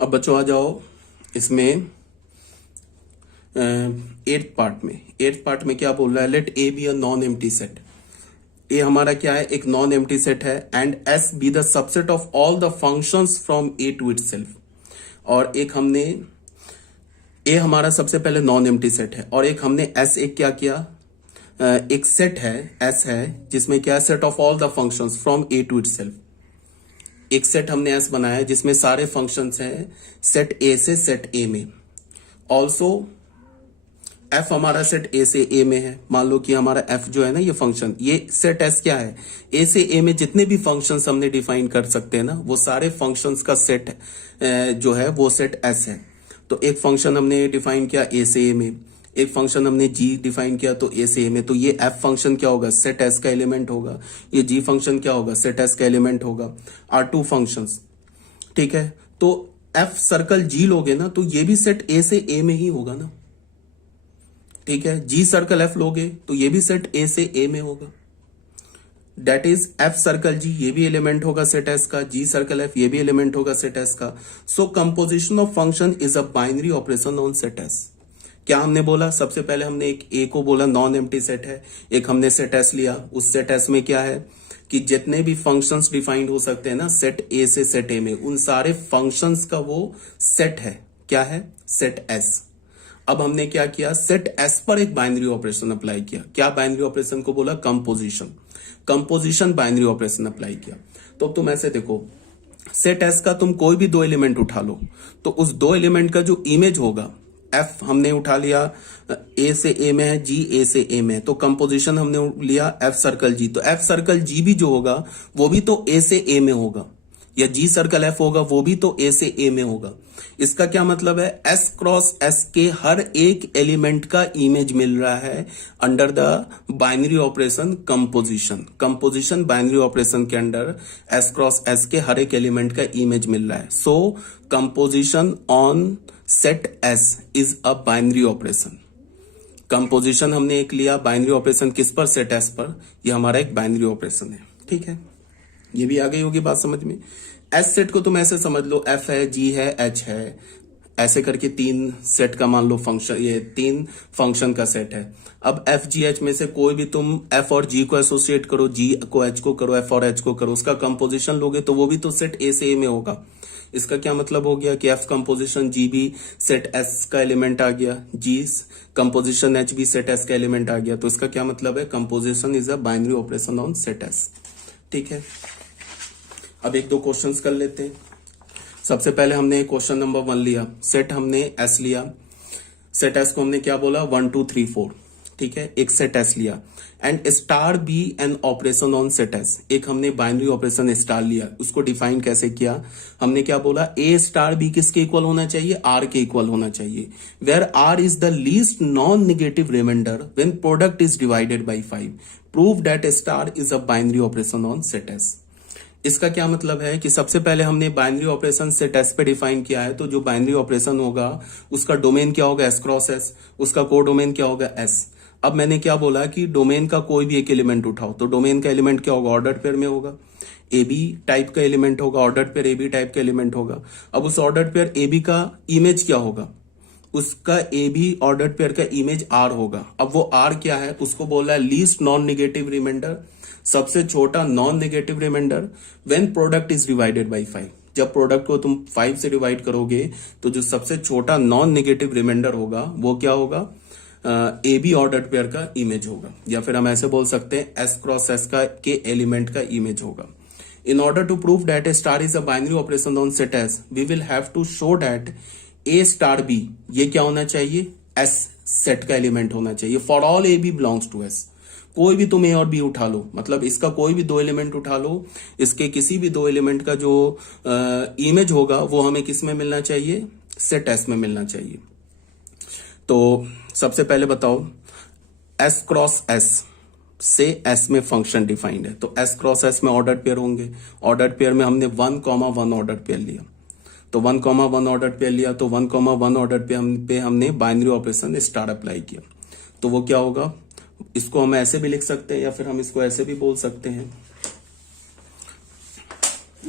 अब बच्चों आ जाओ इसमें एट्थ पार्ट में क्या बोल रहा है, let A be a non empty set. A हमारा क्या है, एक नॉन एम्प्टी सेट है, and S be the subset of all the functions from A to itself. और एक हमने ए हमारा सबसे पहले नॉन एम्प्टी सेट है, और एक हमने एस एक क्या किया, एक सेट है एस है जिसमें क्या, set of all the functions from A to itself. एक सेट हमने एस बनाया जिसमें सारे फंक्शंस हैं सेट ए से सेट ए में। ऑल्सो एफ हमारा सेट ए से ए में है। मान लो कि हमारा एफ जो है ना, ये फंक्शन, ये सेट एस क्या है, ए से ए में जितने भी फंक्शंस हमने डिफाइन कर सकते हैं ना, वो सारे फंक्शंस का सेट जो है वो सेट एस है। तो एक फंक्शन हमने डिफाइन किया ए से ए में, एक फंक्शन हमने जी डिफाइन किया तो ए से ए में, तो ये एफ फंक्शन क्या होगा, सेट एस का एलिमेंट होगा। ये जी फंक्शन क्या होगा, सेट एस का एलिमेंट होगा। आर टू फंक्शंस, ठीक है। तो एफ सर्कल जी लोगे ना तो ये भी सेट ए से ए में ही होगा ना, ठीक है। जी सर्कल एफ लोगे तो ये भी सेट ए से ए में होगा। डेट इज एफ सर्कल जी, ये भी एलिमेंट होगा सेट एस का, जी सर्कल एफ ये भी एलिमेंट होगा सेट एस का। So composition of function is a binary operation on set S. क्या हमने बोला, सबसे पहले हमने एक ए को बोला नॉन एम्प्टी सेट है, एक हमने सेट एस लिया। उस सेट एस में क्या है कि जितने भी फंक्शंस डिफाइंड हो सकते हैं ना सेट ए से सेट ए में, उन सारे फंक्शंस का वो सेट है, क्या है, सेट एस। अब हमने क्या किया, सेट एस पर एक बाइनरी ऑपरेशन अप्लाई किया। क्या बाइनरी ऑपरेशन को बोला, composition. Composition binary operation apply किया। तो अब तुम ऐसे देखो, सेट एस का तुम कोई भी दो एलिमेंट उठा लो, तो उस दो एलिमेंट का जो इमेज होगा, एफ हमने उठा लिया ए से ए में है, जी ए से ए में, तो कंपोजिशन हमने लिया एफ सर्कल जी। तो एफ सर्कल जी भी जो होगा वो भी तो ए से ए में होगा, या जी सर्कल एफ होगा वो भी तो ए से ए में होगा। इसका क्या मतलब है, एस क्रॉस एस के हर एक एलिमेंट का इमेज मिल रहा है under the binary operation composition. Composition binary operation के अंडर एस क्रॉस एस के हर एक एलिमेंट का इमेज मिल रहा है। So composition on set S is a binary operation. Composition हमने एक लिया, बाइनरी ऑपरेशन किस पर, सेट एस पर, ये हमारा एक बाइनरी ऑपरेशन है, ठीक है। ये भी आ गई होगी बात समझ में। एस सेट को तुम ऐसे समझ लो, एफ है, जी है, एच है, ऐसे करके तीन सेट का मान लो फंक्शन, ये तीन फंक्शन का सेट है। अब एफ जी एच में से कोई भी तुम एफ और जी को एसोसिएट करो, जी को एच को करो, एफ और एच को करो, उसका कंपोजिशन लोगे तो वो भी तो सेट ए से ए में होगा। इसका क्या मतलब हो गया कि एफ कंपोजिशन जी भी सेट एस का एलिमेंट आ गया, जी कंपोजिशन एच भी सेट एस का एलिमेंट आ गया। तो इसका क्या मतलब है, composition is a binary operation on set S, ठीक है। अब एक दो क्वेश्चंस कर लेते हैं। सबसे पहले हमने क्वेश्चन नंबर 1 लिया, सेट हमने एस लिया। सेट एस को हमने क्या बोला, 1 2 3 4, ठीक है। एक सेट एस लिया and star be an operation on set S. एक हमने बाइनरी ऑपरेशन स्टार लिया, उसको डिफाइन कैसे किया, हमने क्या बोला, ए स्टार बी किसके इक्वल होना चाहिए, आर के इक्वल होना चाहिए, where R is the least non negative remainder when product is divided by 5। Prove that star is a binary operation on set S. इसका क्या मतलब है कि सबसे पहले हमने बाइनरी ऑपरेशन सेट एस पे डिफाइन किया है, तो जो बाइनरी ऑपरेशन होगा उसका डोमेन क्या होगा, एस क्रॉस एस, उसका को डोमेन क्या होगा, एस। अब मैंने क्या बोला कि डोमेन का कोई भी एक एलिमेंट उठाओ, तो डोमेन का एलिमेंट क्या होगा, ऑर्डर्ड पेयर में होगा, ए बी टाइप का एलिमेंट होगा, ordered pair A B type का एलिमेंट होगा। अब उस ऑर्डर्ड पेयर ए बी का इमेज क्या होगा, उसका ए बी ऑर्डर्ड पेयर का इमेज आर होगा। अब वो आर क्या है, उसको बोल रहा है लीस्ट नॉन नेगेटिव रिमाइंडर, सबसे छोटा non negative remainder when product is divided by 5। जब प्रोडक्ट को तुम 5 से डिवाइड करोगे तो जो सबसे छोटा नॉन नेगेटिव रिमाइंडर होगा वो क्या होगा, ए बी ऑर्डर्ड पेयर का इमेज होगा, या फिर हम ऐसे बोल सकते हैं एस क्रॉस एस का के एलिमेंट का इमेज होगा। In order to prove that A star is a binary operation on set S, we will have to show that A star B, ये क्या होना चाहिए, एस सेट का एलिमेंट होना चाहिए for all A B belongs to S. कोई भी तुम ए और बी उठा लो, मतलब इसका कोई भी दो एलिमेंट उठा लो, इसके किसी भी दो एलिमेंट का जो इमेज होगा वो हमें किस में मिलना चाहिए, सेट एस में मिलना चाहिए। तो सबसे पहले बताओ, एस क्रॉस एस से एस में फंक्शन डिफाइंड है, तो एस क्रॉस एस में ऑर्डर्ड पेयर होंगे। ऑर्डर्ड पेयर में हमने 1,1 ऑर्डर्ड पेयर लिया, तो 1,1 ऑर्डर्ड पेयर लिया, तो 1,1 ऑर्डर्ड पे हमने बाइनरी ऑपरेशन स्टार अप्लाई किया। तो वो क्या होगा, इसको हम ऐसे भी लिख सकते हैं या फिर हम इसको ऐसे भी बोल सकते हैं,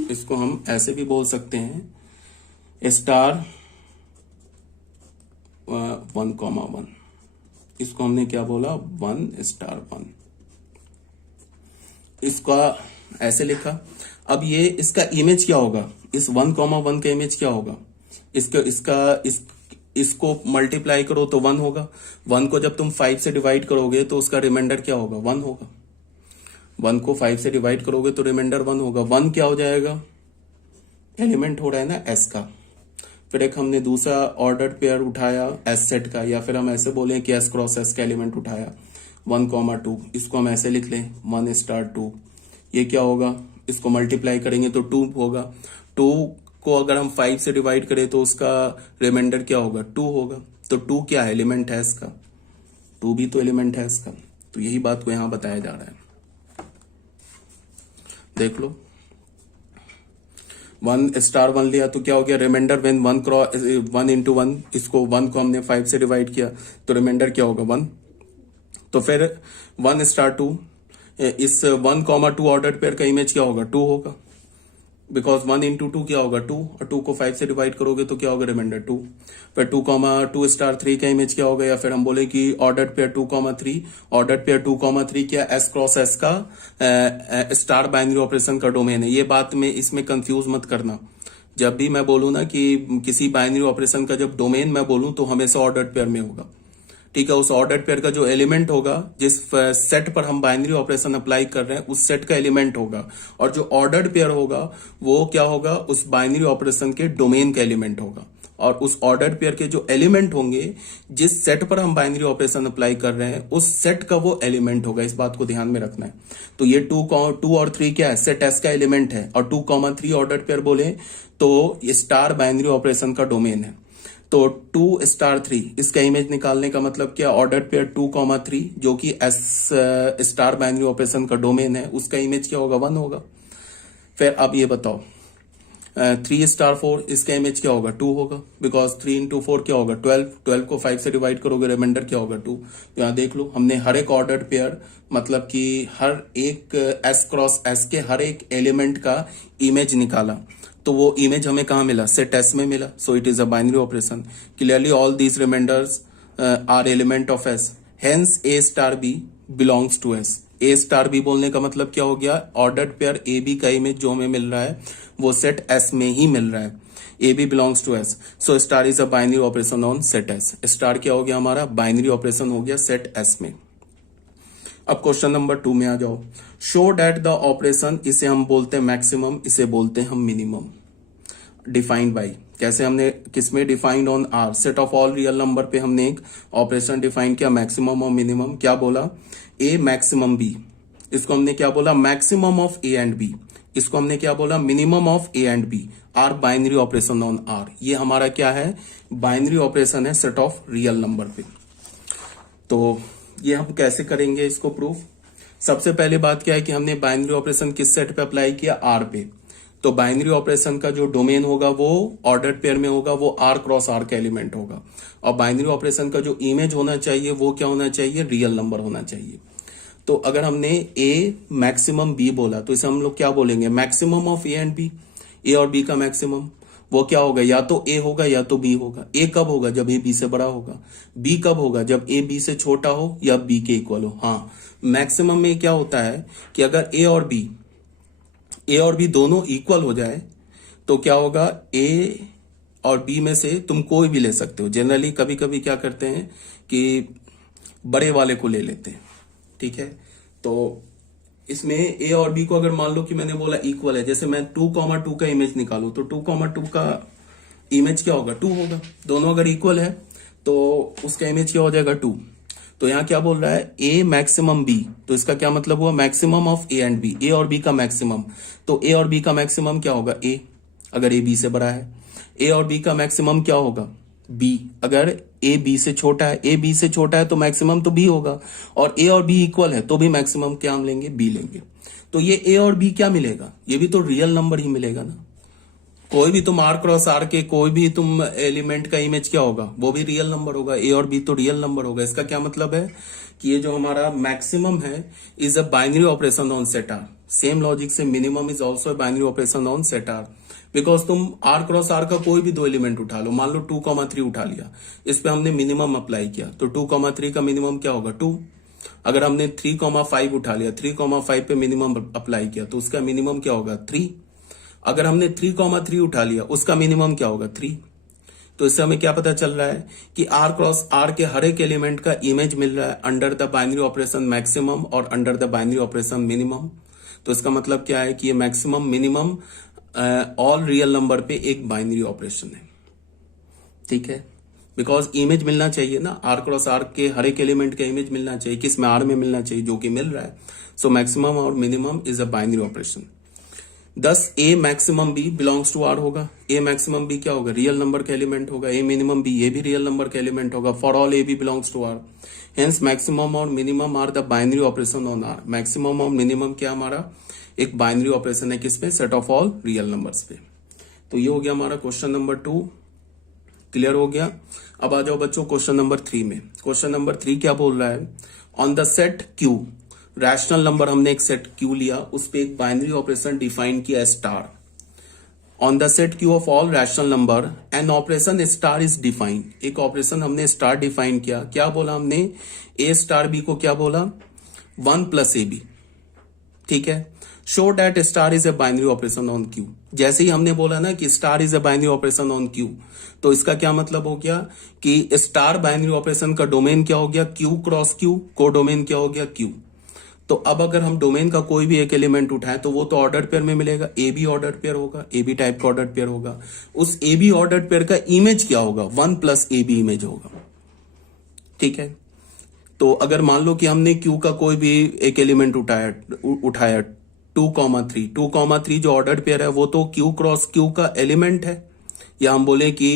इसको हम ऐसे भी बोल सकते हैं स्टार 1,1, इसको हमने क्या बोला 1 स्टार 1, इसका ऐसे लिखा। अब ये इसका इमेज क्या होगा, इस 1,1 का इमेज क्या होगा, इसको मल्टीप्लाई करो तो 1 होगा। 1 को जब तुम 5 से डिवाइड करोगे तो उसका रिमाइंडर क्या होगा 1 होगा। 1 को 5 से डिवाइड करोगे तो रिमाइंडर 1 होगा। 1 क्या हो जाएगा, एलिमेंट हो रहा है ना एस का। फिर एक हमने दूसरा ऑर्डर पेयर उठाया एस सेट का, या फिर हम ऐसे बोले कि एस क्रॉस एस का एलिमेंट उठाया 1,2, इसको हम ऐसे लिख लें 1 स्टार 2। ये क्या होगा, इसको मल्टीप्लाई करेंगे तो 2 होगा। 2 को अगर हम 5 से डिवाइड करें तो उसका रिमाइंडर क्या होगा 2 होगा। तो 2 क्या है, एलिमेंट है इसका, 2 भी तो एलिमेंट है इसका। तो यही बात को यहां बताया जा रहा है, देख लो। 1 स्टार 1 लिया तो क्या हो गया, रिमाइंडर व्हेन 1 इंटू 1, इसको 1 को हमने 5 से डिवाइड किया तो रिमाइंडर क्या होगा 1। तो फिर 1 स्टार 2, इस 1,2 ऑर्डर पेयर का इमेज क्या होगा 2 होगा, बिकॉज 1 इंटू 2 क्या होगा 2, और 2 को 5 से डिवाइड करोगे तो क्या होगा रिमाइंडर 2। फिर 2 स्टार 3 का इमेज क्या होगा, या फिर हम बोले कि ऑर्डर पेयर 2,3, ऑर्डर पेयर 2,3 क्या एस क्रॉस एस का स्टार बाइनरी ऑपरेशन का डोमेन है। ये बात में इसमें कंफ्यूज मत करना। जब भी मैं बोलूं ना कि किसी बाइनरी ऑपरेशन का जब डोमेन मैं बोलूं तो हमेशा ऑर्डर पेयर में होगा, ठीक है। उस ऑर्डर पेयर का जो एलिमेंट होगा, जिस सेट पर हम बाइनरी ऑपरेशन अप्लाई कर रहे हैं उस सेट का एलिमेंट होगा, और जो ऑर्डर पेयर होगा वो क्या होगा, उस बाइनरी ऑपरेशन के डोमेन का एलिमेंट होगा। और उस ऑर्डर पेयर के जो एलिमेंट होंगे, जिस सेट पर हम बाइनरी ऑपरेशन अप्लाई कर रहे हैं उस सेट का वो एलिमेंट होगा। इस बात को ध्यान में रखना है। तो ये 2 और 3 क्या है, सेट एस का एलिमेंट है, और 2,3 ऑर्डर पेयर बोले तो ये स्टार बाइनरी ऑपरेशन का डोमेन है। तो 2 स्टार 3 इसका इमेज निकालने का मतलब क्या, ऑर्डर पेयर 2,3 जो कि एस स्टार बाइनरी ऑपरेशन का डोमेन है, उसका इमेज क्या होगा 1 होगा। फिर अब ये बताओ 3 स्टार 4 इसका इमेज क्या होगा 2 होगा, बिकॉज 3 इंटू 4 क्या होगा 12 को 5 से डिवाइड करोगे रिमाइंडर क्या होगा 2। तो यहाँ देख लो, हमने हर एक ऑर्डर पेयर मतलब कि हर एक एस क्रॉस एस के हर एक एलिमेंट का इमेज निकाला। तो वो इमेज हमें कहाँ मिला, सेट एस में मिला। So it is a binary operation. Clearly all these remainders are element of S, hence A star B belongs to S. A star B बोलने का मतलब क्या हो गया, ऑर्डर्ड पेयर ए बी का इमेज जो हमें मिल रहा है वो सेट एस में ही मिल रहा है। A B belongs to S, so star is a binary operation on set S. Star क्या हो गया हमारा, बाइनरी ऑपरेशन हो गया सेट एस में। अब क्वेश्चन नंबर 2 में आ जाओ। शो डेट द ऑपरेशन, इसे हम बोलते हैं मैक्सिमम, इसे बोलते हैं हम मिनिमम। डिफाइंड बाई, कैसे हमने किसमें defined on R, set of all real number पे हमने एक ऑपरेशन डिफाइन किया मैक्सिमम और मिनिमम। क्या बोला, ए मैक्सिमम बी, इसको हमने क्या बोला maximum of A and B, इसको हमने क्या बोला minimum of A and B are binary operation on R. ये हमारा क्या है, बाइनरी ऑपरेशन है सेट ऑफ रियल नंबर पे। तो ये हम कैसे करेंगे इसको प्रूफ। सबसे पहले बात क्या है कि हमने बाइनरी ऑपरेशन किस सेट पे अप्लाई किया, आर पे। तो बाइनरी ऑपरेशन का जो डोमेन होगा वो ऑर्डर पेयर में होगा, वो आर क्रॉस आर का एलिमेंट होगा। और बाइनरी ऑपरेशन का जो इमेज होना चाहिए वो क्या होना चाहिए, रियल नंबर होना चाहिए। तो अगर हमने ए मैक्सिमम बी बोला तो इसे हम लोग क्या बोलेंगे, maximum of A and B. A और बी का मैक्सिमम वो क्या होगा, या तो ए होगा या तो बी होगा। ए कब होगा, जब ए बी से बड़ा होगा। बी कब होगा, जब ए बी से छोटा हो या बी के इक्वल हो। हाँ, मैक्सिमम में क्या होता है कि अगर ए और बी दोनों इक्वल हो जाए तो क्या होगा, ए और बी में से तुम कोई भी ले सकते हो। जनरली कभी कभी क्या करते हैं कि बड़े वाले को ले लेते हैं, ठीक है। तो इसमें ए और बी को अगर मान लो कि मैंने बोला इक्वल है, जैसे मैं 2,2 का इमेज निकालू तो 2,2 का इमेज क्या होगा 2 होगा। दोनों अगर इक्वल है तो उसका इमेज क्या हो जाएगा 2। तो यहां क्या बोल रहा है, ए मैक्सिमम बी, तो इसका क्या मतलब हुआ, maximum of A and B, A और बी का मैक्सिमम। तो ए और बी का मैक्सिमम क्या होगा, ए, अगर ए बी से बड़ा है। ए और बी का मैक्सिमम क्या होगा, बी, अगर ए बी से छोटा है। ए बी से छोटा है तो मैक्सिमम तो बी होगा, और ए और बी इक्वल है तो भी मैक्सिमम क्या हम लेंगे, बी लेंगे। तो ये ए और बी क्या मिलेगा, ये भी तो रियल नंबर ही मिलेगा ना। कोई भी तुम आर क्रॉस आर के कोई भी तुम एलिमेंट का इमेज क्या होगा, वो भी रियल नंबर होगा। ए और बी तो रियल नंबर होगा। इसका क्या मतलब है कि ये जो हमारा मैक्सिमम है is a binary operation on set R. Same logic से minimum is also binary operation on set R, because तुम r क्रॉस r का कोई भी दो एलिमेंट उठा लो, मान लो 2,3 उठा लिया, इस पे हमने मिनिमम अप्लाई किया तो 2,3 का मिनिमम क्या होगा 2। अगर हमने 3,5 उठा लिया, 3,5 पे मिनिमम अप्लाई किया तो उसका मिनिमम क्या होगा 3। अगर हमने 3,3 उठा लिया उसका मिनिमम क्या होगा 3। तो इससे हमें क्या पता चल रहा है कि r क्रॉस r के हर एक एलिमेंट का इमेज मिल रहा है under the binary operation maximum और under the binary operation minimum. तो इसका मतलब क्या है कि ये maximum minimum all real number पे एक बाइनरी ऑपरेशन है, ठीक है। बिकॉज इमेज मिलना चाहिए ना, r क्रॉस r के हर एक एलिमेंट का इमेज मिलना चाहिए, किस में r में मिलना चाहिए, जो कि मिल रहा है। सो मैक्सिमम और minimum is a binary operation. Thus a maximum b belongs to r होगा। a मैक्सिमम b क्या होगा, रियल नंबर का एलिमेंट होगा। a मिनिमम b ये भी रियल नंबर का एलिमेंट होगा। For all a b belongs to r, hence maximum और minimum are the binary operation on r। Maximum और मिनिमम क्या हमारा एक बाइनरी ऑपरेशन है, किस पे, set of all real numbers पे। तो ये हो गया हमारा क्वेश्चन नंबर 2, क्लियर हो गया। अब आ जाओ बच्चों क्वेश्चन नंबर 3 में। क्वेश्चन नंबर 3 क्या बोल रहा है, on the set Q, rational number हमने एक सेट Q लिया, उस पे एक बाइनरी ऑपरेशन डिफाइन किया star. On the set Q of all rational number an operation star is define, एक ऑपरेशन हमने स्टार डिफाइन किया। क्या बोला हमने, a स्टार b को क्या बोला 1 + ab, ठीक है। Show that star is a binary operation on Q। जैसे ही हमने बोला ना कि star is a binary operation on Q, तो इसका क्या मतलब हो गया कि स्टार बाइनरी ऑपरेशन का डोमेन क्या हो गया Q क्रॉस Q, को डोमेन क्या हो गया Q। तो अब अगर हम डोमेन का कोई भी एक एलिमेंट उठाएं तो वो तो ऑर्डर पेयर में मिलेगा, ए बी ऑर्डर पेयर होगा, ए बी टाइप का ऑर्डर पेयर होगा। उस ए बी ऑर्डर पेयर का इमेज क्या होगा 1 + AB इमेज होगा, ठीक है। तो अगर मान लो कि हमने Q का कोई भी एक एलिमेंट उठाया 2,3 जो ऑर्डर पेयर है वो तो Q क्रॉस Q का एलिमेंट है, या हम बोले कि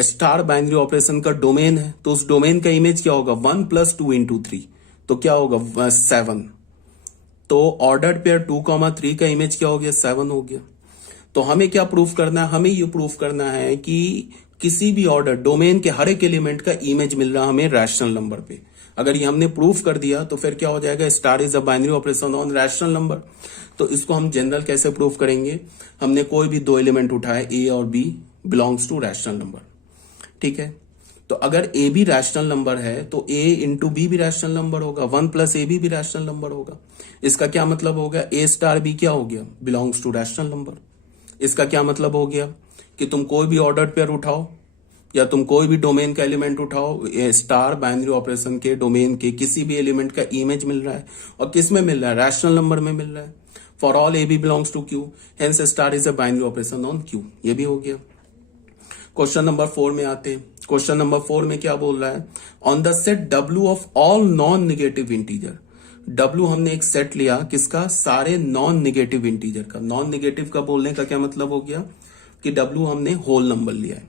स्टार बाइनरी ऑपरेशन का डोमेन है। तो उस डोमेन का इमेज क्या होगा 1 + 2 × 3, तो क्या होगा 7। तो ऑर्डर पेयर 2,3 का इमेज क्या हो गया 7 हो गया। तो हमें क्या प्रूफ करना है, हमें ये प्रूफ करना है कि किसी भी ऑर्डर डोमेन के हर एक एलिमेंट का इमेज मिल रहा हमें रैशनल नंबर पे। अगर ये हमने प्रूफ कर दिया तो फिर क्या हो जाएगा, star is a binary operation on rational number. तो इसको हम जनरल कैसे प्रूफ करेंगे, हमने कोई भी दो एलिमेंट उठाए a और b belongs to rational number, ठीक है। तो अगर a भी रैशनल नंबर है तो a × b भी रैशनल नंबर होगा, 1 + ab भी रैशनल नंबर होगा। इसका क्या मतलब हो गया, a स्टार b क्या हो गया, बिलोंग्स टू रैशनल नंबर। इसका क्या मतलब हो गया कि तुम कोई भी ऑर्डर पेयर उठाओ या तुम कोई भी डोमेन का एलिमेंट उठाओ, स्टार बाइनरी ऑपरेशन के डोमेन के किसी भी एलिमेंट का इमेज मिल रहा है, और किस में मिल रहा है, रैशनल नंबर में मिल रहा है। For all A B belongs to Q, hence star is a binary operation on Q। ये भी हो गया। क्वेश्चन नंबर 4 में आते हैं। क्वेश्चन नंबर 4 में क्या बोल रहा है, on the set W of all non negative integer. W हमने एक सेट लिया किसका, सारे नॉन निगेटिव इंटीजर का। नॉन निगेटिव का बोलने का क्या मतलब हो गया कि W हमने होल नंबर लिया है,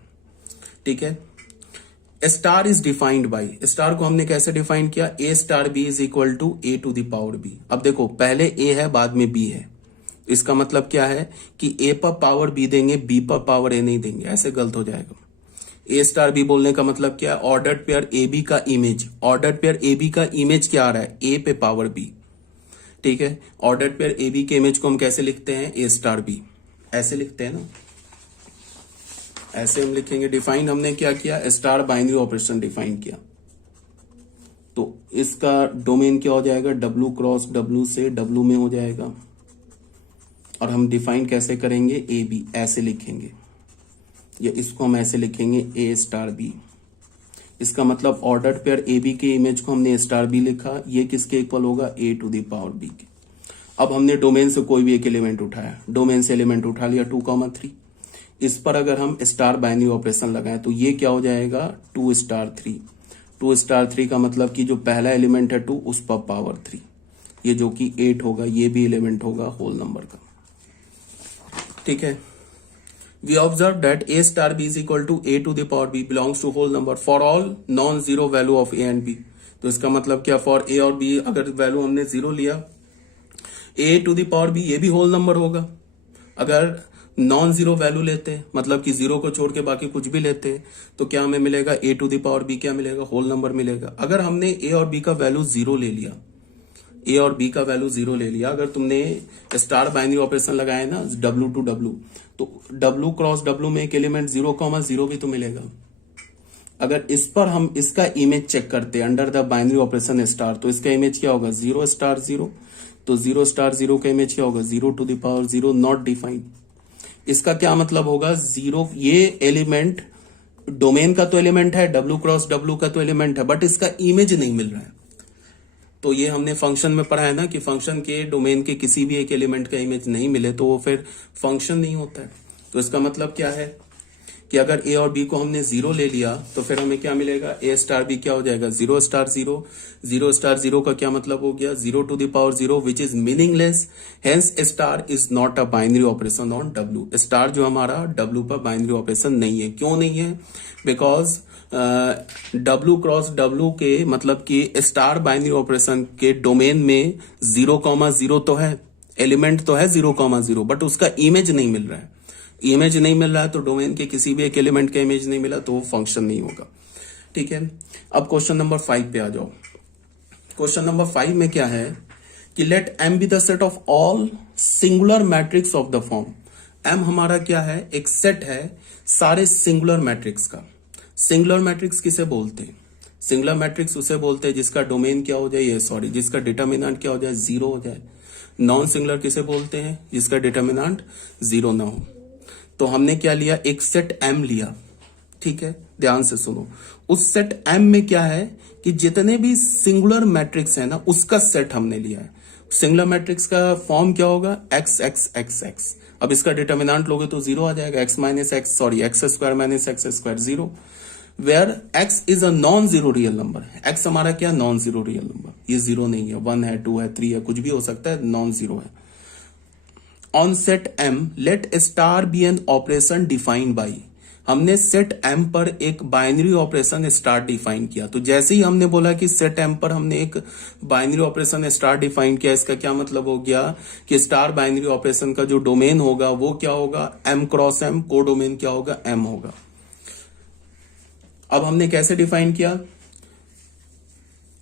ठीक है। Star is defined by, star को हमने कैसे डिफाइन किया, a star b is equal to a⁴b। अब देखो पहले a है बाद में b है, इसका मतलब क्या है कि a पर पावर b देंगे, b पर पावर a नहीं देंगे, ऐसे गलत हो जाएगा। a स्टार b बोलने का मतलब क्या है, ऑर्डर पेयर ए बी का image, order pair A B का इमेज क्या आ रहा है, a पे पावर b, ठीक है। ऑर्डर पेयर ए बी के इमेज को हम कैसे लिखते हैं, a स्टार b, ऐसे लिखते हैं ना, ऐसे हम लिखेंगे। डिफाइन हमने क्या किया, स्टार बाइनरी ऑपरेशन डिफाइन किया। तो इसका डोमेन क्या हो जाएगा, W क्रॉस W से W में हो जाएगा। और हम डिफाइन कैसे करेंगे, ए बी, ऐसे लिखेंगे, या इसको हम ऐसे लिखेंगे a स्टार b। इसका मतलब ऑर्डर पेयर ए बी के इमेज को हमने a स्टार b लिखा, ये किसके इक्वल होगा, a⁴ b के। अब हमने डोमेन से कोई भी एक एलिमेंट उठाया, डोमेन से एलिमेंट उठा लिया 2,3, इस पर अगर हम स्टार बाइनरी ऑपरेशन लगाएं तो ये क्या हो जाएगा 2 स्टार 3। 2 स्टार 3 का मतलब कि जो पहला एलिमेंट है 2 उस पर पावर 3, ये जो कि 8 होगा, ये भी एलिमेंट होगा होल नंबर का, ठीक है। We observe that a star b is equal to a⁴ b belongs to whole number for all non zero value of a and b। तो इसका मतलब क्या, फॉर a और b अगर वैल्यू हमने जीरो लिया, a⁴ b ये भी होल नंबर होगा। अगर नॉन जीरो वैल्यू लेते हैं, मतलब कि जीरो को छोड़ के बाकी कुछ भी लेते हैं, तो क्या हमें मिलेगा, a⁴ b क्या मिलेगा, होल नंबर मिलेगा। अगर हमने a और b का वैल्यू जीरो ले लिया, a और b का वैल्यू जीरो ले लिया, अगर तुमने स्टार बाइनरी ऑपरेशन लगाए ना W to W, तो W क्रॉस W में एक एलिमेंट 0,0 भी तो मिलेगा। अगर इस पर हम इसका इमेज चेक करते हैं under the binary operation star, तो इसका इमेज क्या होगा 0 स्टार 0, तो 0 स्टार 0 का इमेज क्या होगा 0 to the power 0 not defined. इसका क्या मतलब होगा 0, ये एलिमेंट डोमेन का तो एलिमेंट है, W क्रॉस W का तो एलिमेंट है, बट इसका इमेज नहीं मिल रहा है। तो ये हमने फंक्शन में पढ़ा है ना कि फंक्शन के डोमेन के किसी भी एक एलिमेंट का इमेज नहीं मिले तो वो फिर फंक्शन नहीं होता है। तो इसका मतलब क्या है कि अगर ए और बी को हमने 0 ले लिया तो फिर हमें क्या मिलेगा, ए स्टार बी क्या हो जाएगा 0 स्टार 0। 0 स्टार 0 का क्या मतलब हो गया 0 to the power 0 which is meaningless, hence star is not a binary operation on W. Star जो हमारा डब्ल्यू पर बाइनरी ऑपरेशन नहीं है। क्यों नहीं है? बिकॉज W क्रॉस W के मतलब कि स्टार बाइनरी ऑपरेशन के डोमेन में 0,0 तो है, एलिमेंट तो है 0,0, बट उसका इमेज नहीं मिल रहा है। इमेज नहीं मिल रहा है तो डोमेन के किसी भी एक एलिमेंट का इमेज नहीं मिला तो वो फंक्शन नहीं होगा। ठीक है, अब क्वेश्चन नंबर 5 पे आ जाओ। क्वेश्चन नंबर 5 में क्या है कि let M be the set of all singular matrix of the form. M हमारा क्या है, एक सेट है सारे सिंगुलर मैट्रिक्स का। सिंगुलर मैट्रिक्स किसे बोलते हैं? सिंगुलर मैट्रिक्स उसे बोलते हैं जिसका डोमेन क्या हो जाए, जिसका डिटर्मिनेंट क्या हो जाए 0 हो जाए। नॉन सिंगुलर किसे बोलते हैं? जिसका डिटर्मिनेंट 0 ना हो। तो हमने क्या लिया, एक सेट M लिया। ठीक है, ध्यान से सुनो। उस सेट M में क्या है कि जितने भी सिंगुलर मैट्रिक्स है ना उसका सेट हमने लिया है। सिंगुलर मैट्रिक्स का फॉर्म क्या होगा, x x x x। अब इसका डिटर्मिनेंट लोगे तो 0 आ जाएगा, x square minus X square 0, where x is a non zero real number. x हमारा क्या, नॉन जीरो रियल नंबर। ये 0 नहीं है, 1 है, 2 है, 3 है, कुछ भी हो सकता है, नॉन जीरो है। On set M let star be an operation defined by. हमने सेट M पर एक बाइनरी ऑपरेशन स्टार डिफाइन किया। तो जैसे ही हमने बोला कि सेट M पर हमने एक बाइनरी ऑपरेशन स्टार डिफाइन किया, इसका क्या मतलब हो गया कि स्टार बाइनरी ऑपरेशन का जो डोमेन होगा वो क्या होगा, M क्रॉस M, को डोमेन क्या होगा, M होगा। अब हमने कैसे डिफाइन किया,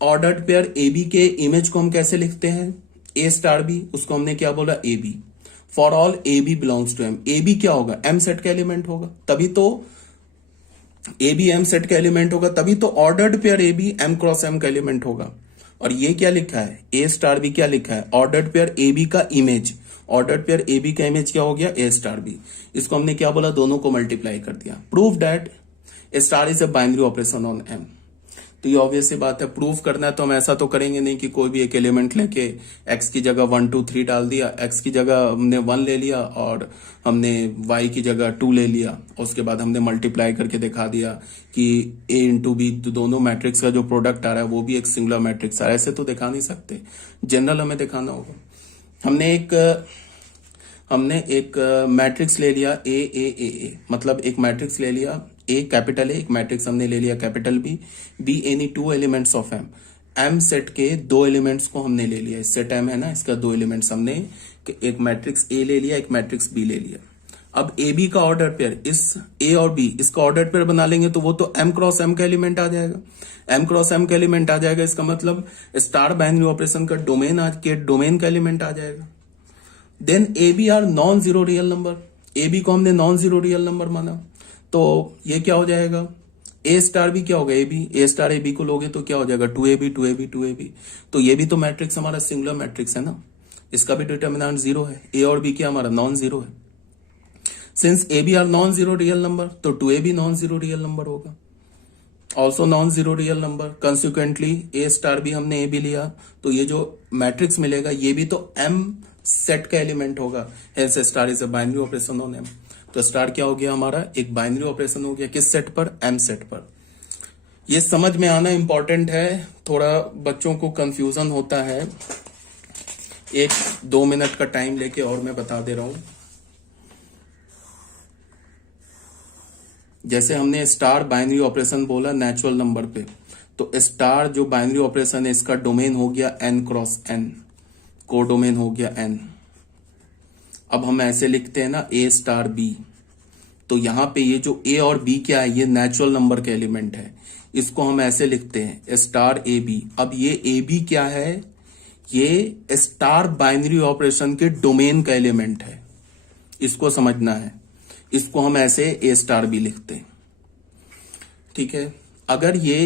ऑर्डर्ड पेयर ए बी के इमेज को हम कैसे लिखते हैं, ए स्टार बी, उसको हमने क्या बोला, A B. For all A B belongs to M. A B क्या होगा, एम सेट का एलिमेंट होगा, तभी तो ए बी एम सेट का एलिमेंट होगा, तभी तो ordered pair A B M cross M का एलिमेंट होगा। और ये क्या लिखा है, ए स्टार बी क्या लिखा है, ऑर्डर्ड पेयर ए बी का image. Ordered pair A B का इमेज क्या हो गया, ए स्टार बी। इसको हमने क्या बोला, दोनों को मल्टीप्लाई कर दिया। Prove that star is a binary operation on M. तो ये ऑब्वियस सी बात है, प्रूफ करना है तो हम ऐसा तो करेंगे नहीं कि कोई भी एक एलिमेंट लेके x की जगह 1 2 3 डाल दिया, x की जगह हमने 1 ले लिया और हमने y की जगह 2 ले लिया, उसके बाद हमने मल्टीप्लाई करके दिखा दिया कि a इंटू बी दोनों मैट्रिक्स का जो प्रोडक्ट आ रहा है वो भी एक सिंगुलर मैट्रिक्स आ रहा है। ऐसे तो दिखा नहीं सकते, जनरल हमें दिखाना होगा। हमने एक मैट्रिक्स ले लिया ए ए ए ए, मतलब एक मैट्रिक्स ले लिया ए कैपिटल ए, एक मैट्रिक्स हमने ले लिया capital B, B any 2 elements of M. M set के 2 एलिमेंट्स को हमने ले लिया, सेट एम है ना, इसका 2 एलिमेंट्स हमने एक मैट्रिक्स ए ले लिया, एक मैट्रिक्स बी ले लिया। अब ए बी का ऑर्डर पेयर, इस ए और बी इसका ऑर्डर पेयर बना लेंगे तो वो तो एम क्रॉस एम का एलिमेंट आ जाएगा। एम क्रॉस एम का एलिमेंट आ जाएगा, इसका मतलब स्टार बाइनरी ऑपरेशन का डोमेन का एलिमेंट आ जाएगा। Then A B are non zero real number, A B को हमने नॉन जीरो रियल नंबर माना, तो ये क्या हो जाएगा, ए स्टार बी क्या होगा, A B, A star A B को लोगे तो क्या हो जाएगा 2ab 2ab 2ab। तो ये भी तो मैट्रिक्स हमारा सिंगुलर मैट्रिक्स है ना, इसका भी डिटर्मिनेंट 0 है। ए और बी क्या हमारा नॉन जीरो है। Since A B are non zero real number तो 2ab non zero real number होगा, also non zero real number. Consequently A star B हमने ए बी लिया तो ये जो मैट्रिक्स मिलेगा ये भी तो एम सेट का एलिमेंट होगा, hence star is a binary operation on M. तो स्टार क्या हो गया हमारा, एक बाइनरी ऑपरेशन हो गया, किस सेट पर, एम सेट पर। ये समझ में आना इंपॉर्टेंट है, थोड़ा बच्चों को कंफ्यूजन होता है। 1-2 मिनट का टाइम लेके और मैं बता दे रहा हूं। जैसे हमने स्टार बाइनरी ऑपरेशन बोला नेचुरल नंबर पे, तो स्टार जो बाइनरी ऑपरेशन है इसका डोमेन हो गया n क्रॉस n, को डोमेन हो गया n। अब हम ऐसे लिखते हैं ना ए स्टार बी, तो यहां पे ये जो ए और बी क्या है, ये नेचुरल नंबर के एलिमेंट है, इसको हम ऐसे लिखते हैं स्टार ए बी। अब ये ए बी क्या है, ये स्टार बाइनरी ऑपरेशन के डोमेन का एलिमेंट है, इसको समझना है। इसको हम ऐसे ए स्टार बी लिखते हैं, ठीक है। अगर ये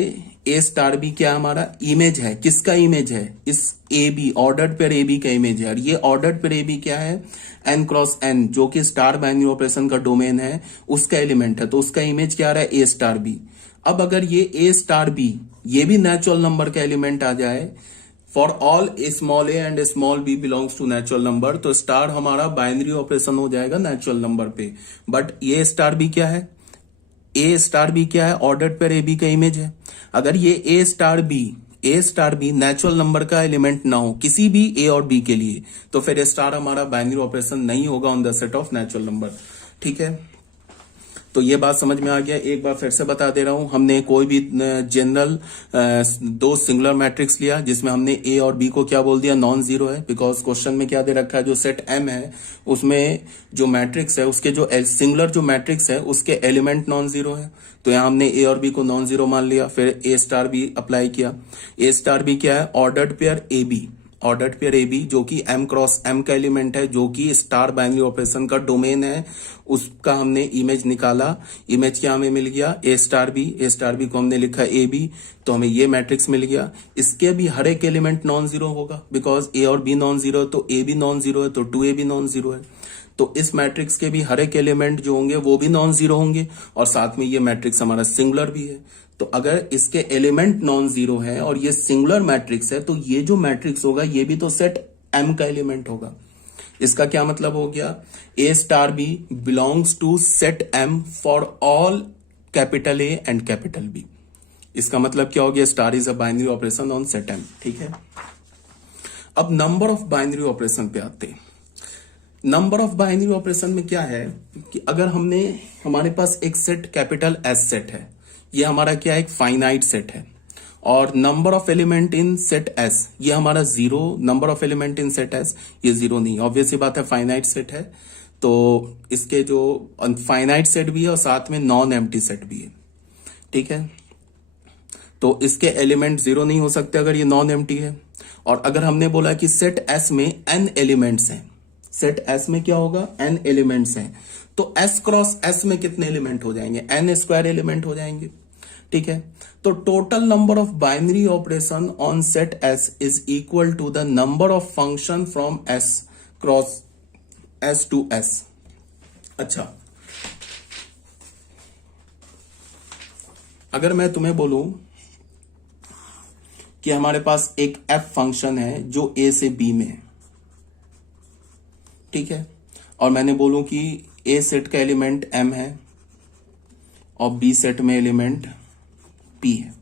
ए स्टार बी क्या हमारा इमेज है, किसका इमेज है, इस A B ordered pair A B का इमेज है, और ये ऑर्डर्ड पेयर ए बी क्या है, एन क्रॉस एन, जो कि स्टार बाइनरी ऑपरेशन का डोमेन है, उसका एलिमेंट है, तो उसका इमेज क्या आ रहा है, ए स्टार बी। अब अगर ये ए स्टार बी ये भी नेचुरल नंबर का एलिमेंट आ जाए, for all small A and small B belongs to natural number, तो स्टार हमारा बाइनरी ऑपरेशन हो जाएगा नेचुरल नंबर पे। बट ये स्टार बी क्या है, ए स्टार बी क्या है, ऑर्डर्ड पेयर ए बी का इमेज है। अगर ये A star B natural number का एलिमेंट ना हो किसी भी ए और बी के लिए, तो फिर स्टार हमारा बाइनरी ऑपरेशन नहीं होगा on the set of natural number, ठीक है। तो ये बात समझ में आ गया। एक बार फिर से बता दे रहा हूं, हमने कोई भी जनरल दो सिंगुलर मैट्रिक्स लिया जिसमें हमने ए और बी को क्या बोल दिया, नॉन जीरो है, बिकॉज क्वेश्चन में क्या दे रखा है, जो सेट एम है उसमें जो मैट्रिक्स है उसके जो सिंगुलर जो मैट्रिक्स है उसके एलिमेंट नॉन जीरो है, तो यहां हमने ए और बी को नॉन जीरो मान लिया। फिर ए स्टार बी अप्लाई किया। ए स्टार बी क्या है, ordered pair A B, ordered pair A B जो कि एम क्रॉस एम का एलिमेंट है, जो कि स्टार बाइनरी ऑपरेशन का डोमेन है, उसका हमने इमेज निकाला। इमेज क्या हमें मिल गया, ए स्टार बी को हमने लिखा ए बी, तो हमें ये मैट्रिक्स मिल गया। इसके भी हर एक एलिमेंट नॉन जीरो होगा, बिकॉज ए और बी नॉन जीरो है तो ए भी नॉन जीरो है, तो 2a भी नॉन जीरो है, तो इस मैट्रिक्स के भी हर एक एलिमेंट जो होंगे वो भी नॉन जीरो होंगे, और साथ में ये मैट्रिक्स हमारा सिंगुलर भी है। तो अगर इसके एलिमेंट नॉन जीरो है और ये सिंगुलर मैट्रिक्स है, तो ये जो मैट्रिक्स होगा ये भी तो सेट एम का एलिमेंट होगा। इसका क्या मतलब हो गया, A star B belongs to set M for all capital A and capital B. इसका मतलब क्या हो गया, star is a binary operation on set M, ठीक है। अब नंबर ऑफ बाइनरी ऑपरेशन पे आते हैं। नंबर ऑफ बाइनरी ऑपरेशन में क्या है कि अगर हमारे पास एक सेट कैपिटल एस सेट है, ये हमारा क्या है, एक फाइनाइट सेट है, और number of element in set S ये हमारा zero, number of element in set S ये जीरो नहीं, ऑब्वियस बात है फाइनाइट सेट है, तो इसके जो फाइनाइट सेट भी है और साथ में नॉन एम्प्टी सेट भी है, ठीक है। तो इसके एलिमेंट जीरो नहीं हो सकते अगर ये नॉन एम्प्टी है। और अगर हमने बोला कि सेट एस में एन एलिमेंट्स हैं, सेट एस में क्या होगा, एन एलिमेंट्स हैं, तो एस क्रॉस एस में कितने एलिमेंट हो जाएंगे, एन स्क्वायर एलिमेंट हो जाएंगे, ठीक है। तो total number of binary operation on set S is equal to the number of function from S cross S to S. अच्छा, अगर मैं तुम्हें बोलूं कि हमारे पास एक एफ फंक्शन है जो ए से बी में है, ठीक है, और मैंने बोलूं कि ए सेट का एलिमेंट एम है और बी सेट में एलिमेंट पी है,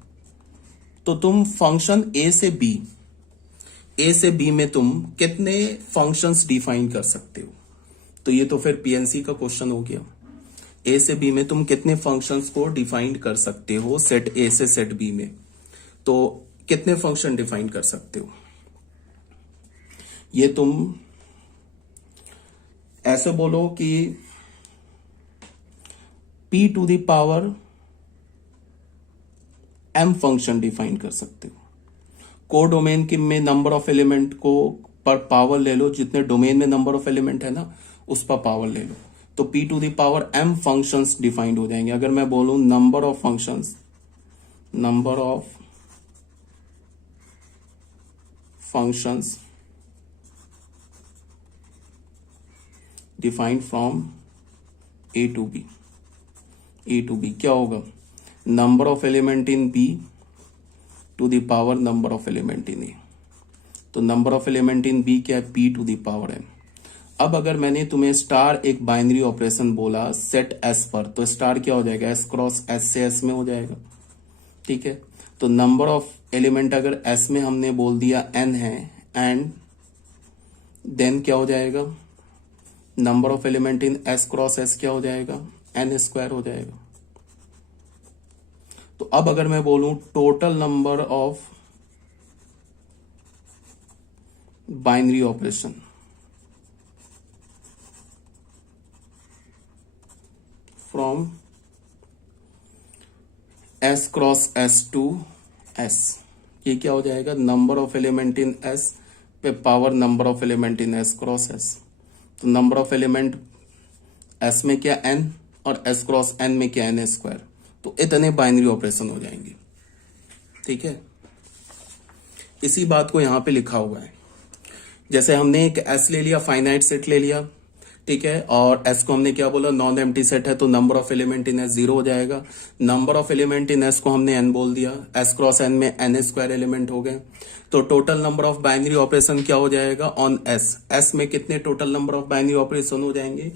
तो तुम फंक्शन ए से बी में तुम कितने फंक्शंस डिफाइन कर सकते हो। तो ये तो फिर पीएनसी का क्वेश्चन हो गया। ए से बी में तुम कितने फंक्शंस को डिफाइन कर सकते हो सेट ए से सेट बी में, तो कितने फंक्शन डिफाइन कर सकते हो, ये तुम ऐसे बोलो कि p to the power m function define कर सकते हो। को डोमेन के में नंबर ऑफ एलिमेंट को पर पावर ले लो, जितने डोमेन में नंबर ऑफ एलिमेंट है ना उस पर पावर ले लो, तो p to the power m functions defined हो जाएंगे। अगर मैं बोलूं number of functions defined from A to B क्या होगा, number of element in B to the power number of element in A, तो number of element in B क्या है, p to the power m। अब अगर मैंने तुम्हें star एक बाइनरी ऑपरेशन बोला सेट एस पर, तो स्टार क्या हो जाएगा, एस क्रॉस एस से एस में हो जाएगा, ठीक है। तो नंबर ऑफ एलिमेंट अगर एस में हमने बोल दिया n है, एंड देन क्या हो जाएगा, number of element in S cross S क्या हो जाएगा, एन स्क्वायर हो जाएगा। तो अब अगर मैं बोलूं total number of binary operation from S cross S to S, ये क्या हो जाएगा, number of element in S पे power number of element in S cross S. तो नंबर ऑफ एलिमेंट एस में क्या एन और एस क्रॉस एन में क्या एन स्क्वायर, तो इतने बाइनरी ऑपरेशन हो जाएंगे। ठीक है, इसी बात को यहां पे लिखा हुआ है। जैसे हमने एक एस ले लिया, फाइनाइट सेट ले लिया, ठीक है, और एस को हमने क्या बोला, नॉन एम्प्टी सेट है, तो number of element in S 0 हो जाएगा। Number of element in S को हमने एन बोल दिया, एस क्रॉस एन में एन स्क्वायर एलिमेंट हो गए, तो total number of binary operation क्या हो जाएगा ऑन एस। एस में कितने total number of binary operation हो जाएंगे,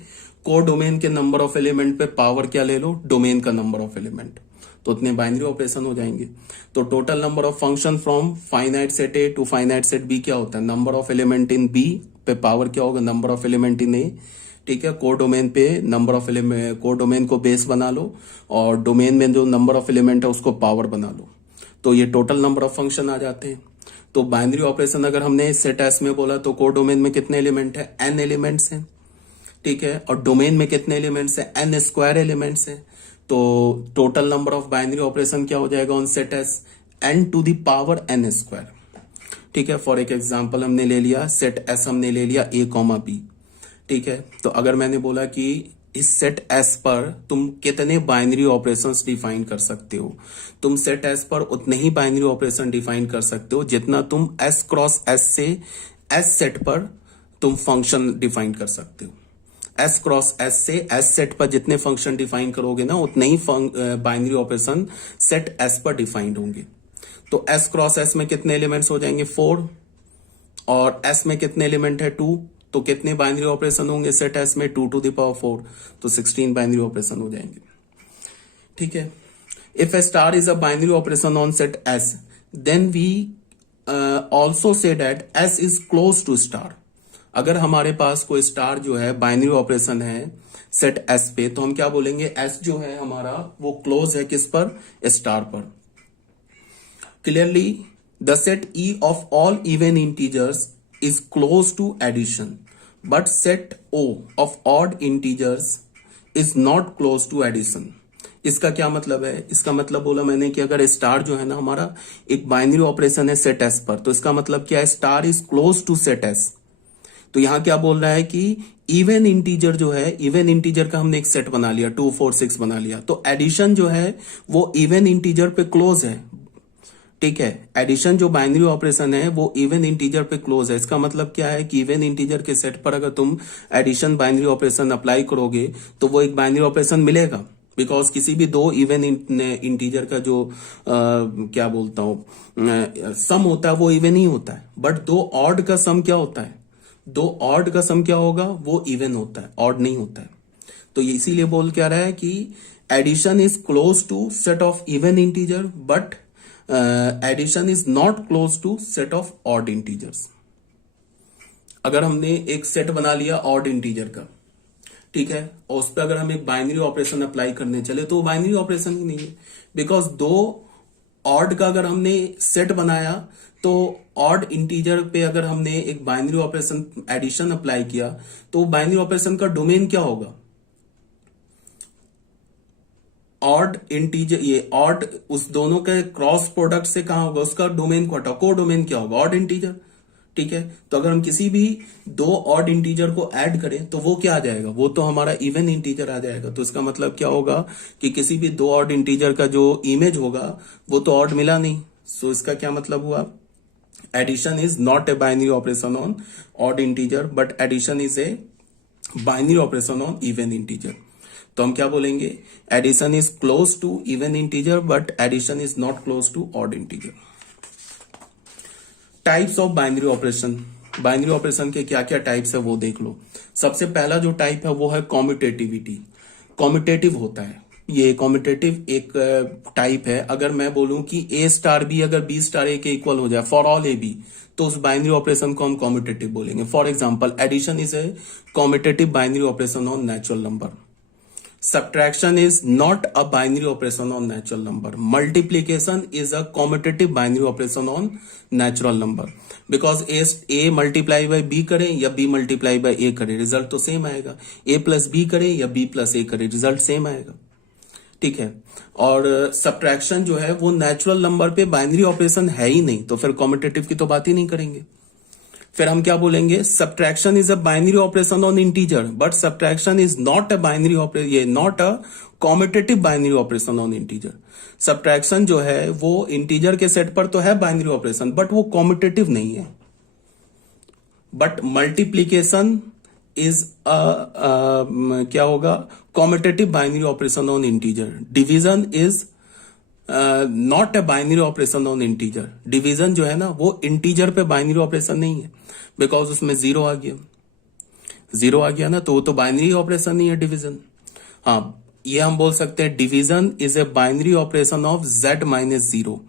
को डोमेन के नंबर ऑफ एलिमेंट पे पावर क्या ले लो, डोमेन का नंबर ऑफ एलिमेंट, तो उतने बाइनरी ऑपरेशन हो जाएंगे। तो total number of function from finite set A to finite set B क्या होता है, number of element in B पे पावर क्या होगा, number of element in A. ठीक है, को डोमेन पे number of element, codomain को बेस बना लो और डोमेन में जो नंबर ऑफ एलिमेंट है उसको पावर बना लो, तो ये टोटल नंबर ऑफ फंक्शन आ जाते हैं। तो बाइनरी ऑपरेशन अगर हमने सेट एस में बोला तो को डोमेन में कितने एलिमेंट है, एन एलिमेंट्स हैं। ठीक है, और डोमेन में कितने एलिमेंट्स है, एन स्क्वायर एलिमेंट्स है। तो total number of binary operation क्या हो जाएगा on set S, N to the power N square. ठीक है, फॉर एक एग्जांपल हमने ले लिया सेट एस, हमने ले लिया ए कॉमा बी। ठीक है, तो अगर मैंने बोला कि इस सेट एस पर तुम कितने बाइनरी ऑपरेशंस डिफाइन कर सकते हो, तुम सेट एस पर उतने ही बाइनरी ऑपरेशन डिफाइन कर सकते हो जितना तुम एस क्रॉस एस से एस सेट पर तुम फंक्शन डिफाइन कर सकते हो। एस क्रॉस एस से एस सेट पर जितने फंक्शन डिफाइन करोगे ना, उतने ही बाइनरी ऑपरेशन सेट एस पर डिफाइंड होंगे। तो एस क्रॉस एस में कितने एलिमेंट्स हो जाएंगे, 4, और एस में कितने एलिमेंट है, 2, तो कितने बाइनरी ऑपरेशन होंगे सेट एस में, 2 टू द पावर 4, तो 16 बाइनरी ऑपरेशन हो जाएंगे। ठीक है, if A star is a binary operation on set S, then we also say that S is close to star. अगर हमारे पास कोई स्टार जो है बाइनरी ऑपरेशन है सेट एस पे, तो हम क्या बोलेंगे, एस जो है हमारा वो क्लोज है किस पर, स्टार पर। Clearly the set E of all even integers is close to addition, but set O of odd integers is not close to addition। इसका क्या मतलब है, इसका मतलब बोला मैंने कि अगर स्टार जो है ना हमारा एक बाइनरी ऑपरेशन है सेट एस पर, तो इसका मतलब क्या है, star is close to set S. तो यहां क्या बोल रहा है कि इवन इंटीजर जो है, इवन इंटीजर का हमने एक सेट बना लिया, 2 4 6 बना लिया, तो एडिशन जो है वो इवन इंटीजर पे क्लोज है। ठीक है, एडिशन जो बाइनरी ऑपरेशन है वो इवन इंटीजर पे क्लोज है। इसका मतलब क्या है कि इवन इंटीजर के सेट पर अगर तुम एडिशन बाइनरी ऑपरेशन अप्लाई करोगे तो वो एक बाइनरी ऑपरेशन मिलेगा, बिकॉज किसी भी दो इवन इंटीजर का जो क्या बोलता हूं सम होता है वो इवन ही होता है, बट दो ऑड का सम क्या होता है, दो ऑड का सम क्या होगा, वो इवन होता है, ऑड नहीं होता है। तो ये इसीलिए बोल क्या रहा है कि addition is close to set of even integer, but addition is not close to set of odd integers. अगर हमने एक सेट बना लिया ऑड इंटीजर का, ठीक है, और उस पर अगर हम एक बाइनरी ऑपरेशन अप्लाई करने चले तो वो बाइनरी ऑपरेशन ही नहीं है, बिकॉज दो ऑड का अगर हमने सेट बनाया तो ऑड इंटीजर पे अगर हमने एक बाइनरी ऑपरेशन एडिशन अप्लाई किया तो बाइनरी ऑपरेशन का डोमेन क्या होगा, ऑड इंटीजर, ये ऑड उस दोनों के क्रॉस प्रोडक्ट से कहां होगा, उसका डोमेन को हटाओ, को डोमेन क्या होगा, ऑड इंटीजर। ठीक है, तो अगर हम किसी भी दो ऑड इंटीजर को ऐड करें तो वो क्या आ जाएगा, वो तो हमारा इवन इंटीजर आ जाएगा। तो इसका मतलब क्या होगा कि किसी भी दो ऑड इंटीजर का जो इमेज होगा वो तो ऑड मिला नहीं। सो इसका क्या मतलब हुआ, addition is not a binary operation on odd integer, but addition is a binary operation on even integer. तो हम क्या बोलेंगे, addition is close to even integer but addition is not close to odd integer. Types of binary operation, binary operation के क्या क्या types है वो देख लो। सबसे पहला जो टाइप है वो है कॉम्यूटेटिविटी। कॉम्यूटेटिव होता है, ये कॉम्यूटेटिव एक टाइप है। अगर मैं बोलूं कि ए स्टार बी अगर बी स्टार ए के इक्वल हो जाए फॉर ऑल ए बी, तो उस बाइनरी ऑपरेशन को हम कॉम्यूटेटिव बोलेंगे। For example addition is a commutative binary operation on natural number. Subtraction is not a binary operation on natural number. Multiplication is a commutative binary operation on natural number. Because A multiply by B करे या B multiply by A करे, result तो same आएगा। A plus B करे या B plus A करे, result same आएगा। ठीक है, और सब्ट्रैक्शन जो है वो नेचुरल नंबर पे बाइनरी ऑपरेशन है ही नहीं, तो फिर कॉम्यूटेटिव की तो बात ही नहीं करेंगे। फिर हम क्या बोलेंगे, subtraction is a binary operation on integer, but subtraction is not a binary operation, ये not a commutative binary operation on integer. Subtraction जो है वो इंटीजर के सेट पर तो है बाइनरी ऑपरेशन, बट वो कॉम्यूटेटिव नहीं है। बट मल्टीप्लीकेशन इज क्या होगा, commutative binary operation on integer. Division is not a binary operation on integer. Division जो है ना वो इंटीजर पे बाइनरी ऑपरेशन नहीं है, बिकॉज उसमें जीरो आ गया, जीरो आ गया ना, तो वो तो बाइनरी ऑपरेशन नहीं है डिवीजन। हाँ, ये हम बोल सकते हैं division is a binary operation of z minus zero.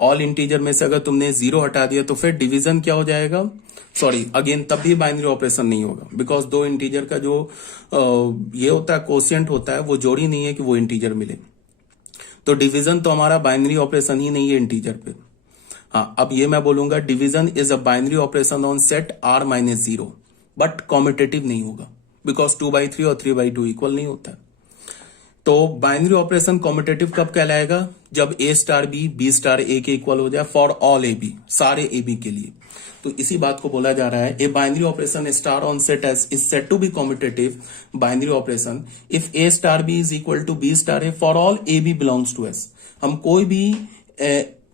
All integer में से अगर तुमने जीरो हटा दिया तो फिर डिवीजन क्या हो जाएगा, सॉरी अगेन तब भी बाइनरी ऑपरेशन नहीं होगा, बिकॉज दो इंटीजर का जो ये होता है कोशिएंट होता है वो जोड़ी नहीं है कि वो इंटीजर मिले, तो डिवीजन तो हमारा बाइनरी ऑपरेशन ही नहीं है इंटीजर पे। हाँ, अब ये मैं बोलूंगा division is a binary operation on set r minus zero, but commutative नहीं होगा, बिकॉज 2/3 और 3/2 इक्वल नहीं होता है। तो बाइनरी ऑपरेशन कॉम्यूटेटिव कब कहलाएगा, जब a star b star a के इक्वल हो जाए फॉर ऑल ए बी, सारे ए बी के लिए। तो इसी बात को बोला जा रहा है, a binary operation star on set S is set to be commutative binary operation if a star b is equal to b star a for all A B belongs to S. हम कोई भी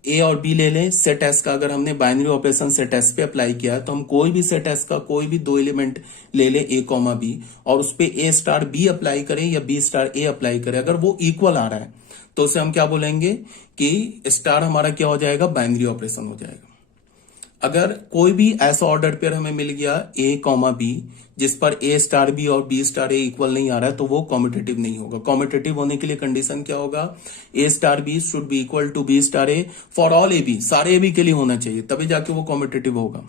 ए और B ले लें, set S का अगर हमने binary operation set S पे अप्लाई किया तो हम कोई भी सेट एस का कोई भी दो एलिमेंट ले लें ए कॉमा बी और उस पे ए स्टार बी अप्लाई करें या बी स्टार ए अप्लाई करें, अगर वो इक्वल आ रहा है तो उसे हम क्या बोलेंगे कि स्टार हमारा क्या हो जाएगा, बाइनरी ऑपरेशन हो जाएगा। अगर कोई भी ऐसा ऑर्डर पेयर हमें मिल गया ए कॉमा बी जिस पर ए स्टार बी और बी स्टार ए इक्वल नहीं आ रहा है तो वो कॉम्यूटेटिव नहीं होगा। कॉम्यूटेटिव होने के लिए कंडीशन क्या होगा, A star B should be equal to B star A for all A B, सारे ए बी के लिए होना चाहिए, तभी जाके वो कॉम्यूटेटिव होगा।